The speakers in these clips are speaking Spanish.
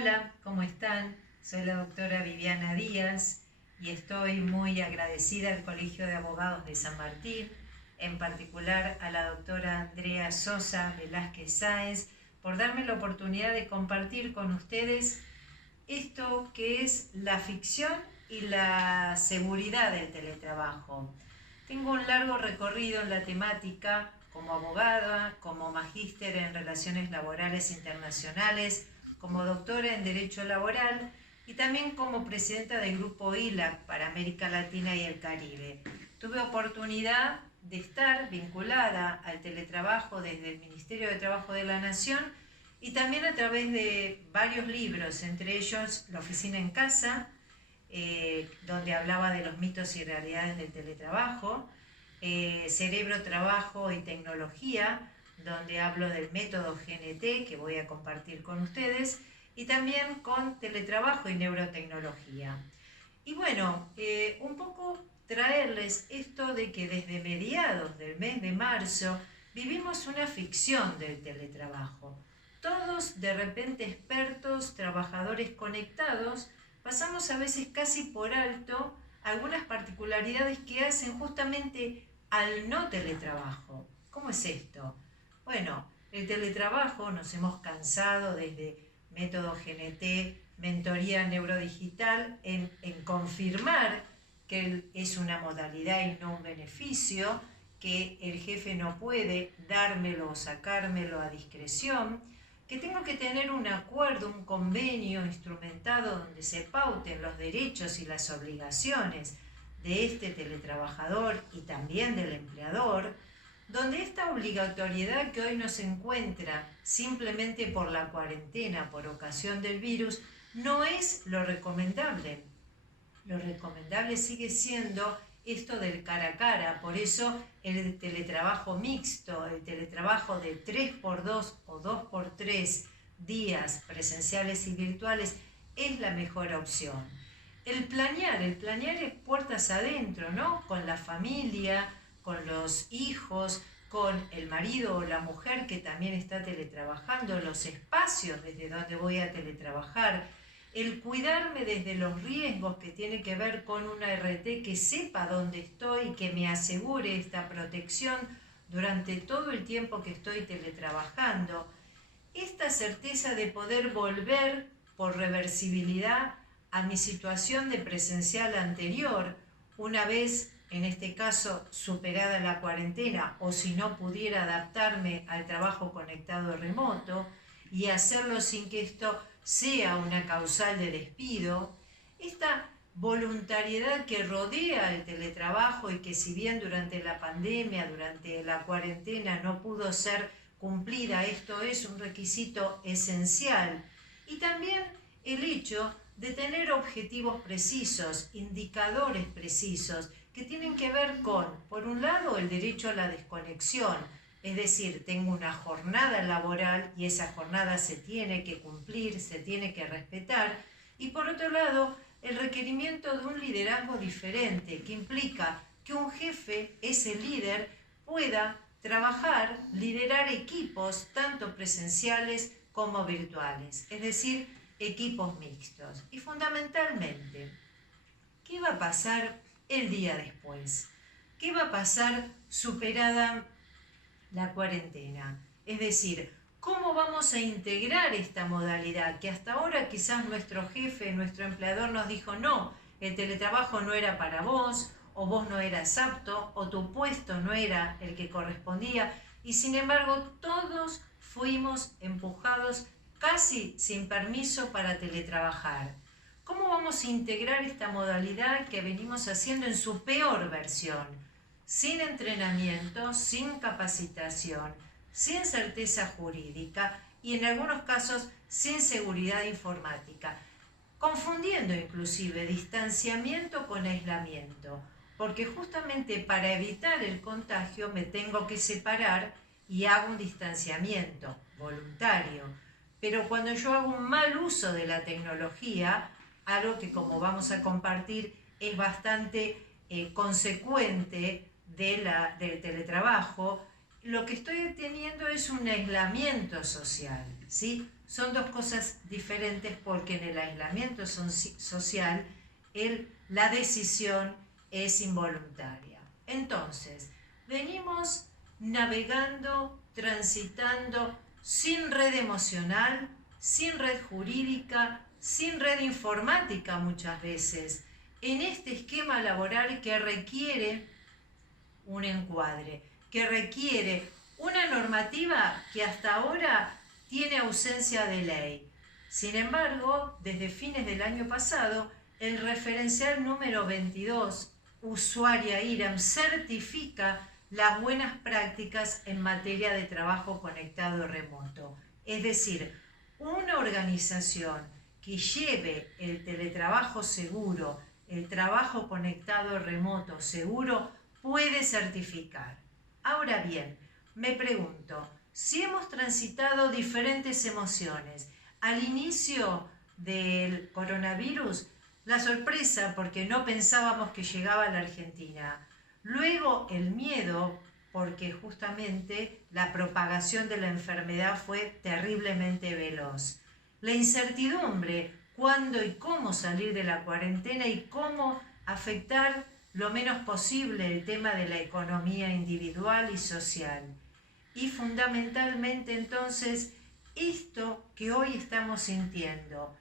Hola, ¿cómo están? Soy la doctora Viviana Díaz y estoy muy agradecida al Colegio de Abogados de San Martín, en particular a la doctora Andrea Sosa Velázquez Sáenz, por darme la oportunidad de compartir con ustedes esto que es la ficción y la seguridad del teletrabajo. Tengo un largo recorrido en la temática como abogada, como magíster en Relaciones Laborales Internacionales, como doctora en Derecho Laboral y también como presidenta del Grupo ILAC para América Latina y el Caribe. Tuve oportunidad de estar vinculada al teletrabajo desde el Ministerio de Trabajo de la Nación y también a través de varios libros, entre ellos La Oficina en Casa, donde hablaba de los mitos y realidades del teletrabajo, Cerebro, Trabajo y Tecnología, donde hablo del método GNT que voy a compartir con ustedes, y también con teletrabajo y neurotecnología. Y bueno, un poco traerles esto de que desde mediados del mes de marzo vivimos una ficción del teletrabajo. Todos de repente expertos, trabajadores conectados, pasamos a veces casi por alto algunas particularidades que hacen justamente al no teletrabajo. ¿Cómo es esto? Bueno, el teletrabajo nos hemos cansado desde método GNT, mentoría neurodigital, en confirmar que es una modalidad y no un beneficio, que el jefe no puede dármelo o sacármelo a discreción, que tengo que tener un acuerdo, un convenio instrumentado donde se pauten los derechos y las obligaciones de este teletrabajador y también del empleador, donde esta obligatoriedad que hoy no se encuentra simplemente por la cuarentena, por ocasión del virus, no es lo recomendable. Lo recomendable sigue siendo esto del cara a cara, por eso el teletrabajo mixto, el teletrabajo de 3x2 o 2x3 días presenciales y virtuales es la mejor opción. El planear es puertas adentro, ¿no? Con la familia, con los hijos, con el marido o la mujer que también está teletrabajando, los espacios desde donde voy a teletrabajar, el cuidarme desde los riesgos que tiene que ver con una RT que sepa dónde estoy y que me asegure esta protección durante todo el tiempo que estoy teletrabajando, esta certeza de poder volver por reversibilidad a mi situación de presencial anterior, una vez, en este caso, superada la cuarentena, o si no pudiera adaptarme al trabajo conectado remoto, y hacerlo sin que esto sea una causal de despido, esta voluntariedad que rodea el teletrabajo y que si bien durante la pandemia, durante la cuarentena no pudo ser cumplida, esto es un requisito esencial, y también el hecho de tener objetivos precisos, indicadores precisos, que tienen que ver con, por un lado, el derecho a la desconexión, es decir, tengo una jornada laboral y esa jornada se tiene que cumplir, se tiene que respetar, y por otro lado, el requerimiento de un liderazgo diferente, que implica que un jefe, ese líder, pueda trabajar, liderar equipos, tanto presenciales como virtuales, es decir, equipos mixtos. Y fundamentalmente, ¿qué va a pasar el día después? ¿Qué va a pasar superada la cuarentena? Es decir, ¿cómo vamos a integrar esta modalidad que hasta ahora quizás nuestro jefe, nuestro empleador nos dijo no, el teletrabajo no era para vos, o vos no eras apto, o tu puesto no era el que correspondía, y sin embargo todos fuimos empujados casi sin permiso para teletrabajar? ¿Cómo vamos a integrar esta modalidad que venimos haciendo en su peor versión? Sin entrenamiento, sin capacitación, sin certeza jurídica y en algunos casos sin seguridad informática, confundiendo inclusive distanciamiento con aislamiento, porque justamente para evitar el contagio me tengo que separar y hago un distanciamiento voluntario. Pero cuando yo hago un mal uso de la tecnología, algo que como vamos a compartir es bastante consecuente del teletrabajo, lo que estoy teniendo es un aislamiento social, ¿sí? Son dos cosas diferentes porque en el aislamiento social la decisión es involuntaria. Entonces, venimos navegando, transitando sin red emocional, sin red jurídica, sin red informática muchas veces, en este esquema laboral que requiere un encuadre, que requiere una normativa que hasta ahora tiene ausencia de ley. Sin embargo, desde fines del año pasado, el referencial número 22, Usuaria IREM, certifica las buenas prácticas en materia de trabajo conectado remoto. Es decir, una organización que lleve el teletrabajo seguro, el trabajo conectado remoto seguro, puede certificar. Ahora bien, me pregunto, si hemos transitado diferentes emociones, al inicio del coronavirus, la sorpresa porque no pensábamos que llegaba a la Argentina, luego el miedo porque justamente la propagación de la enfermedad fue terriblemente veloz, la incertidumbre, cuándo y cómo salir de la cuarentena y cómo afectar lo menos posible el tema de la economía individual y social. Y fundamentalmente entonces esto que hoy estamos sintiendo,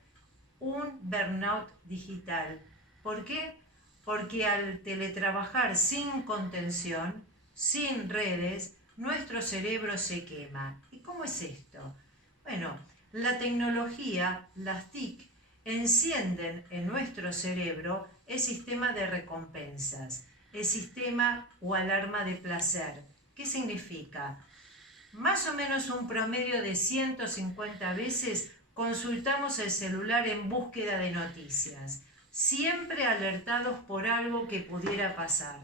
un burnout digital. ¿Por qué? Porque al teletrabajar sin contención, sin redes, nuestro cerebro se quema. ¿Y cómo es esto? Bueno, la tecnología, las TIC, encienden en nuestro cerebro el sistema de recompensas, el sistema o alarma de placer. ¿Qué significa? Más o menos un promedio de 150 veces consultamos el celular en búsqueda de noticias, siempre alertados por algo que pudiera pasar.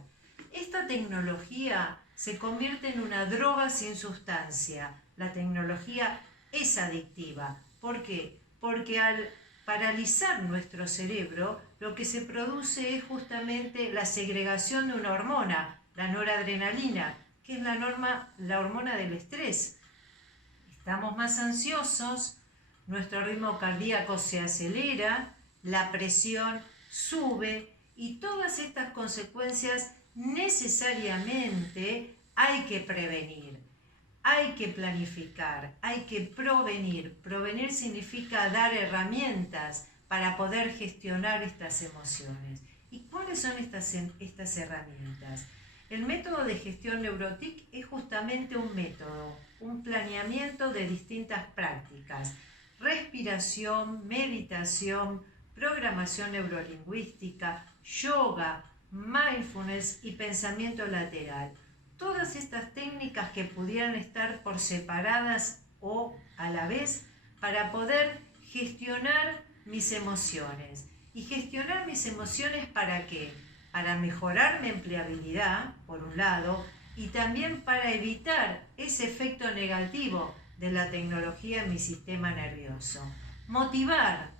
Esta tecnología se convierte en una droga sin sustancia. La tecnología es adictiva. ¿Por qué? Porque al paralizar nuestro cerebro, lo que se produce es justamente la segregación de una hormona, la noradrenalina, que es la hormona del estrés. Estamos más ansiosos, nuestro ritmo cardíaco se acelera, la presión sube y todas estas consecuencias necesariamente hay que prevenir, hay que planificar, hay que provenir. Provenir significa dar herramientas para poder gestionar estas emociones. ¿Y cuáles son estas herramientas? El método de gestión Neurotic es justamente un método, un planeamiento de distintas prácticas: respiración, meditación, programación neurolingüística, yoga, mindfulness y pensamiento lateral. Todas estas técnicas que pudieran estar por separadas o a la vez para poder gestionar mis emociones. ¿Y gestionar mis emociones para qué? Para mejorar mi empleabilidad, por un lado, y también para evitar ese efecto negativo de la tecnología en mi sistema nervioso. Motivar,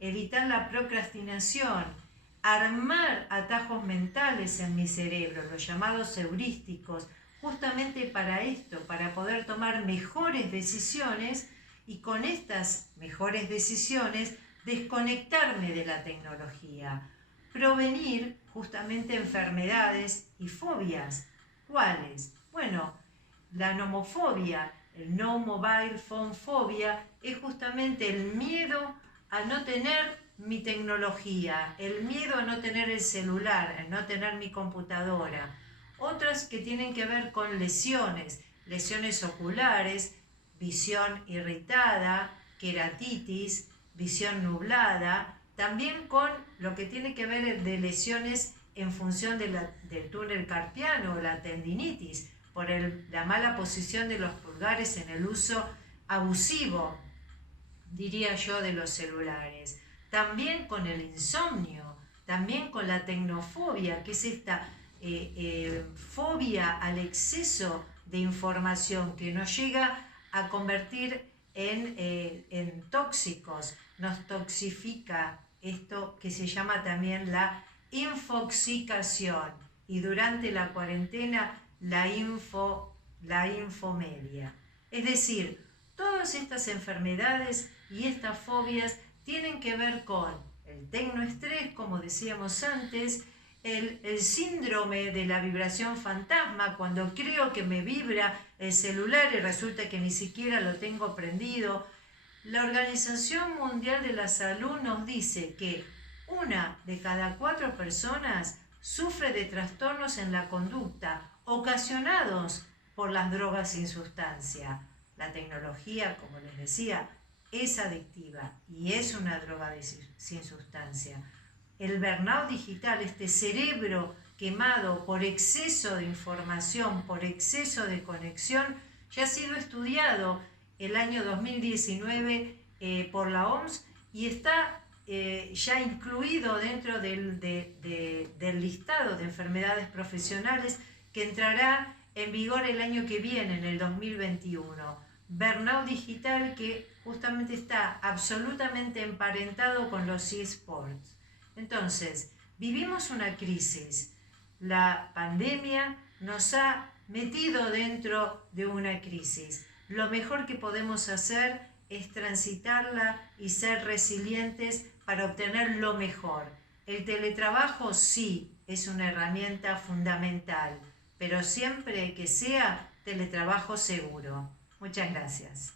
evitar la procrastinación, armar atajos mentales en mi cerebro, los llamados heurísticos, justamente para esto, para poder tomar mejores decisiones y con estas mejores decisiones desconectarme de la tecnología. Prevenir justamente enfermedades y fobias. ¿Cuáles? Bueno, la nomofobia, el no mobile phone phobia, es justamente el miedo a no tener mi tecnología, el miedo a no tener el celular, a no tener mi computadora. Otras que tienen que ver con lesiones oculares, visión irritada, queratitis, visión nublada, también con lo que tiene que ver de lesiones en función del túnel carpiano o la tendinitis, por la mala posición de los pulgares en el uso abusivo, diría yo, de los celulares. También con el insomnio, también con la tecnofobia, que es esta fobia al exceso de información que nos llega a convertir en tóxicos, nos toxifica, esto que se llama también la infoxicación. Y durante la cuarentena la infomedia. Es decir, todas estas enfermedades y estas fobias tienen que ver con el tecnoestrés, como decíamos antes, el síndrome de la vibración fantasma, cuando creo que me vibra el celular y resulta que ni siquiera lo tengo prendido. La Organización Mundial de la Salud nos dice que 1 de cada 4 personas sufre de trastornos en la conducta ocasionados por las drogas sin sustancia. La tecnología, como les decía, es adictiva y es una droga sin sustancia. El burnout digital, este cerebro quemado por exceso de información, por exceso de conexión, ya ha sido estudiado el año 2019 por la OMS y está ya incluido dentro del listado de enfermedades profesionales que entrará en vigor el año que viene, en el 2021. Burnout digital, que justamente está absolutamente emparentado con los eSports. Entonces, vivimos una crisis. La pandemia nos ha metido dentro de una crisis. Lo mejor que podemos hacer es transitarla y ser resilientes para obtener lo mejor. El teletrabajo sí es una herramienta fundamental, pero siempre que sea teletrabajo seguro. Muchas gracias.